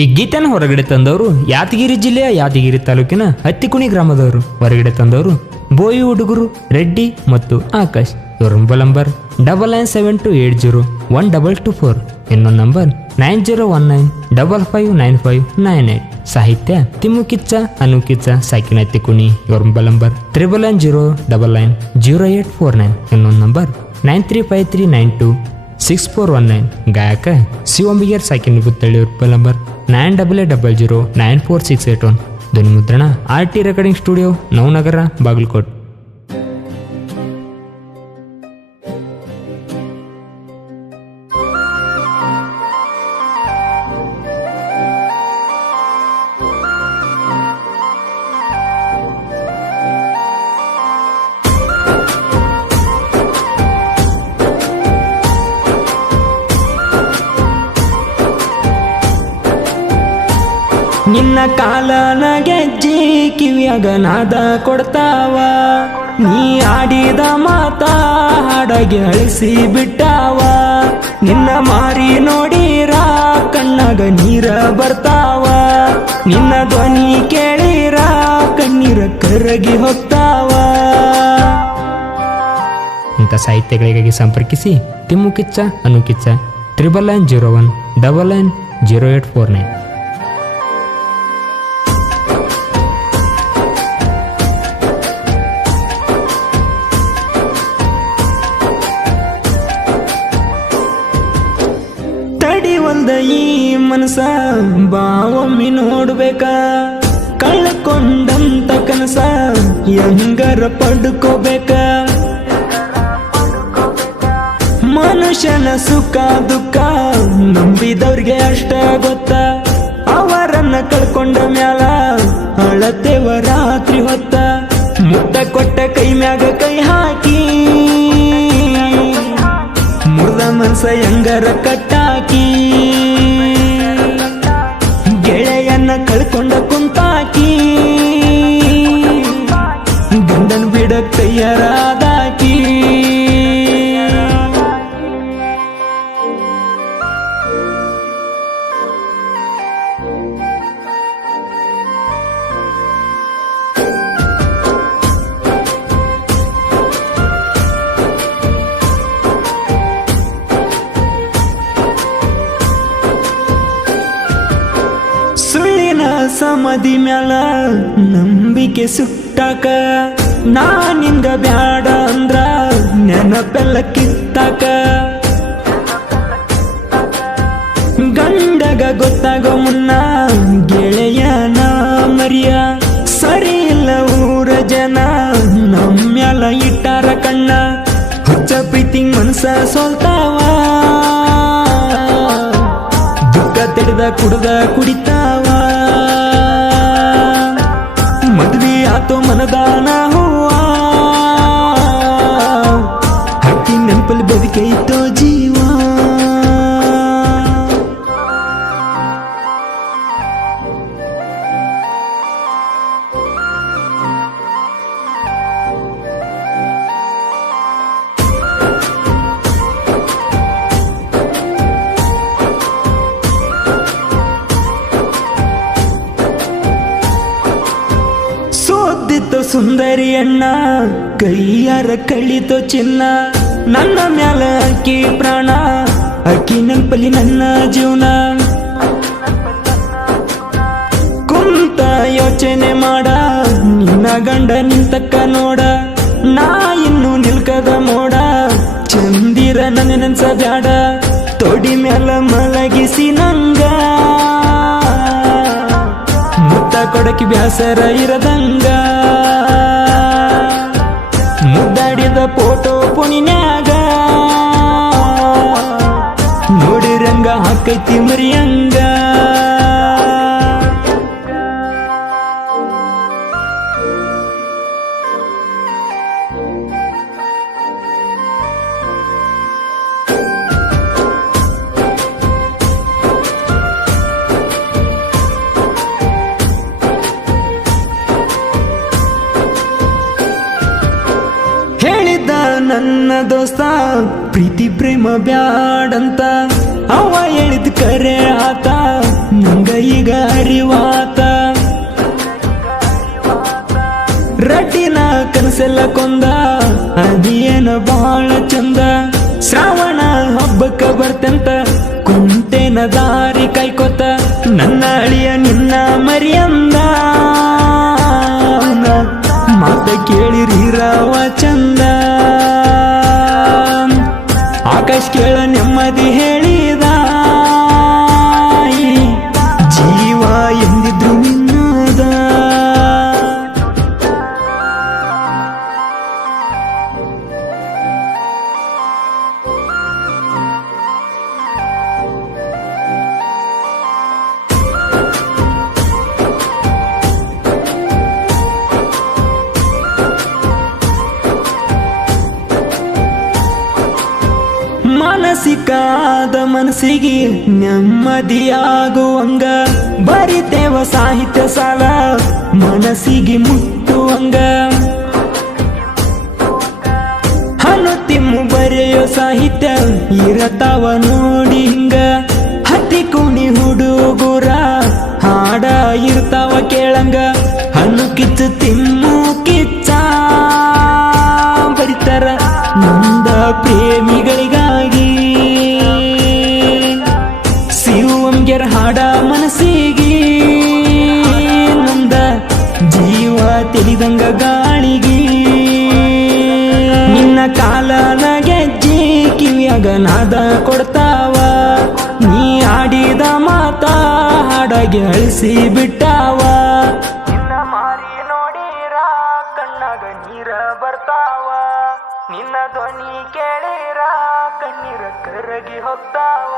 ಈ ಗೀತೆಯನ್ನು ಹೊರಗಡೆ ತಂದವರು ಯಾದಗಿರಿ ಜಿಲ್ಲೆಯ ಯಾದಗಿರಿ ತಾಲೂಕಿನ ಹತ್ತಿಕುಣಿ ಗ್ರಾಮದವರು. ಹೊರಗಡೆ ತಂದವರು ಬೋಯಿ ಹುಡುಗರು, ರೆಡ್ಡಿ ಮತ್ತು ಆಕಾಶ್. ಇವರ mobile number double nine seven two eight zero one double two four ಇನ್ನೊಂದು number nine zero one nine double five nine five nine eight ಸಾಹಿತ್ಯ ತಿಮ್ಮು ಕಿಚ್ಚ ಅನು ಕಿಚ್ಚ ಸಾಕಿನ ತಿಕುಣಿ ಇವರ mobile number triple nine zero double nine zero eight four nine ಇನ್ನೊಂದು number nine three five three nine two six four one nine, ಗಾಯಕ ಶಿವಂಬಿಗರ್ ಸಾಕಿ Guttalli mobile number nine double eight double zero nine four six eight one. ಧ್ವನಿ ಮುದ್ರಣ R T recording studio, Navanagar, Bagalkot. ನಿನ್ನ ಕಾಲನ ಗೆಜ್ಜಿ ಕಿವಿಯಾಗ ನಾದ ಕೊಡ್ತಾವ. ನೀ ಆಡಿದ ಮಾತ ಹಾಡಗೆ ಅಳಿಸಿ ಬಿಟ್ಟಾವ ನಿನ್ನ ಮಾರಿ ನೋಡಿರ ಕಣ್ಣಾಗ ನೀರ ಬರ್ತಾವ. ನಿನ್ನ ಧ್ವನಿ ಕೇಳಿರ ಕಣ್ಣೀರ ಕರಗಿ ಹೋಗ್ತಾವ ಇಂಥ ಸಾಹಿತ್ಯಗಳಿಗಾಗಿ ಸಂಪರ್ಕಿಸಿ Thimmu Kichcha Anu Kichcha triple nine zero one double nine zero eight four nine ಮನಸ ಬಾವೊಮ್ಮಿ ನೋಡ್ಬೇಕ. ಕಳ್ಕೊಂಡಂತ ಕನಸ ಹೆಂಗರ ಪಡ್ಕೋಬೇಕ. ಮನುಷ್ಯನ ಸುಖ, ದುಃಖ ನಂಬಿದವ್ರಿಗೆ ಅಷ್ಟ ಗೊತ್ತ. ಅವರನ್ನ ಕಳ್ಕೊಂಡ ಮ್ಯಾಲ ಅಳತೆವ ರಾತ್ರಿ ಹೊತ್ತ. ಮುತ್ತ ಕೊಟ್ಟ ಕೈ ಮ್ಯಾಗ ಕೈ ಹಾಕಿ. ಮುರ್ದ ಮನ್ಸ ಹೆಂಗರ ಕಟ್ಟಾಕಿ. ಗೆಳೆಯನ್ನ ಕಳ್ಕೊಂಡ ಕುಂತಾಕಿ ಗಂಡನ್ ಬಿಡಕ್ ತಯಾರಾದಾಕಿ ಸಮಾಧಿ ಮ್ಯಾಲ ನಂಬಿಕೆ ಸುಟ್ಟಾಕ ನಾನಿಂದ ಬ್ಯಾಡ ಅಂದ್ರ ನೆನಪೆಲ್ಲ ಕಿತ್ತಾಕ ಗಂಡಗ ಗೊತ್ತಾಗೋ ಮುನ್ನ ಗೆಳೆಯನ ಮರಿಯ, ಸರಿ ಇಲ್ಲ ಊರ ಜನ ನಮ್ಮ್ಯಾಲ ಇಟ್ಟಾರ ಕಣ್ಣ, ಹುಚ್ಚ ಪ್ರೀತಿ ಮನ್ಸ ಸೋಲ್ತಾವ. ದುಃಖ ತೆಡೆದ ಕುಡ್ದ ಕುಡಿತಾವ. ಆತೋ ಮನದಾನ ಹೂವ. ಹಕ್ಕಿ ನೆನಪಲ್ಲಿ ಬದುಕೈತೋ ಸುಂದರಿ ಅಣ್ಣ ಕೈಯಾರ ಕಳಿತು ಚಿನ್ನ, ನನ್ನ ಮ್ಯಾಲ ಅಕ್ಕಿ ಪ್ರಾಣ, ಅಕ್ಕಿ ನೆನಪಲ್ಲಿ ನನ್ನ ಜೀವನ. ಕುಂತ ಯೋಚನೆ ಮಾಡ, ನಿನ್ನ ಗಂಡ ನಿಂತಕ್ಕ ನೋಡ, ನಾ ಇನ್ನು ನಿಲ್ಕದ ಮೋಡ, ಚಂದಿರ ನನ್ನ ನೆನ್ಸ ಬ್ಯಾಡ, ತೊಡಿ ಮ್ಯಾಲ ಮಲಗಿಸಿ ನಂಗ. ಮುತ್ತ ಕೊಡಕಿ ಬ್ಯಾಸರ ಇರದಂಗ. ಮುದ್ದಾಡಿದ ಫೋಟೋ ಪುಣಿನ್ಯಾಗ. ನೋಡಿರಂಗ ಹಾಕೈತಿ ಮರಿಯಂಗ. ನನ್ನ ದೋಸ್ತ, ಪ್ರೀತಿ, ಪ್ರೇಮ ಬ್ಯಾಡಂತ. ಅವ ಹೇಳಿದ ಕರೆ ಆತ, ನಂಗ ಈಗ ಅರಿವಾತ. ರಟ್ಟಿನ ಕನಸೆಲ್ಲ ಕೊಂದ. ಮಾನಸಿಕಾದ ಮನಸ್ಸಿಗೆ ನೆಮ್ಮದಿಯಾಗುವಂಗ. ಬರಿತೇವ ಸಾಹಿತ್ಯ ಸಾಲ ಮನಸ್ಸಿಗೆ ಮುಟ್ಟುವಂಗ. ಹನು ತಿಮ್ಮು ಬರೆಯೋ ಸಾಹಿತ್ಯ ಇರತಾವ ನೋಡಿ ಹಿಂಗ. ಹತ್ತಿ ಕುಣಿ ಹುಡುಗುರ ಹಾಡ ಇರ್ತಾವ ಕೇಳಂಗ. ಹನು ಕಿಚ್ಚು ತಿಮ್ಮು ಜೀವ ತಿಳಿದಂಗ ಗಾಳಿಗೆ. ನಿನ್ನ ಕಾಲನ ಜಿ ಕಿವಿಯಾಗ ನಾದ ಕೊಡ್ತಾವ. ನೀ ಆಡಿದ ಮಾತ ಹಾಡಾಗಿ ಅಳಿಸಿ ಬಿಟ್ಟಾವ. ಮಾರಿ ನೋಡಿರ ಕಣ್ಣಾಗ ನೀರ ಬರ್ತಾವ. ನಿನ್ನ ಧ್ವನಿ ಕೇಳಿರ ಕಣ್ಣೀರ ಕರಗಿ ಹೋಗ್ತಾವ.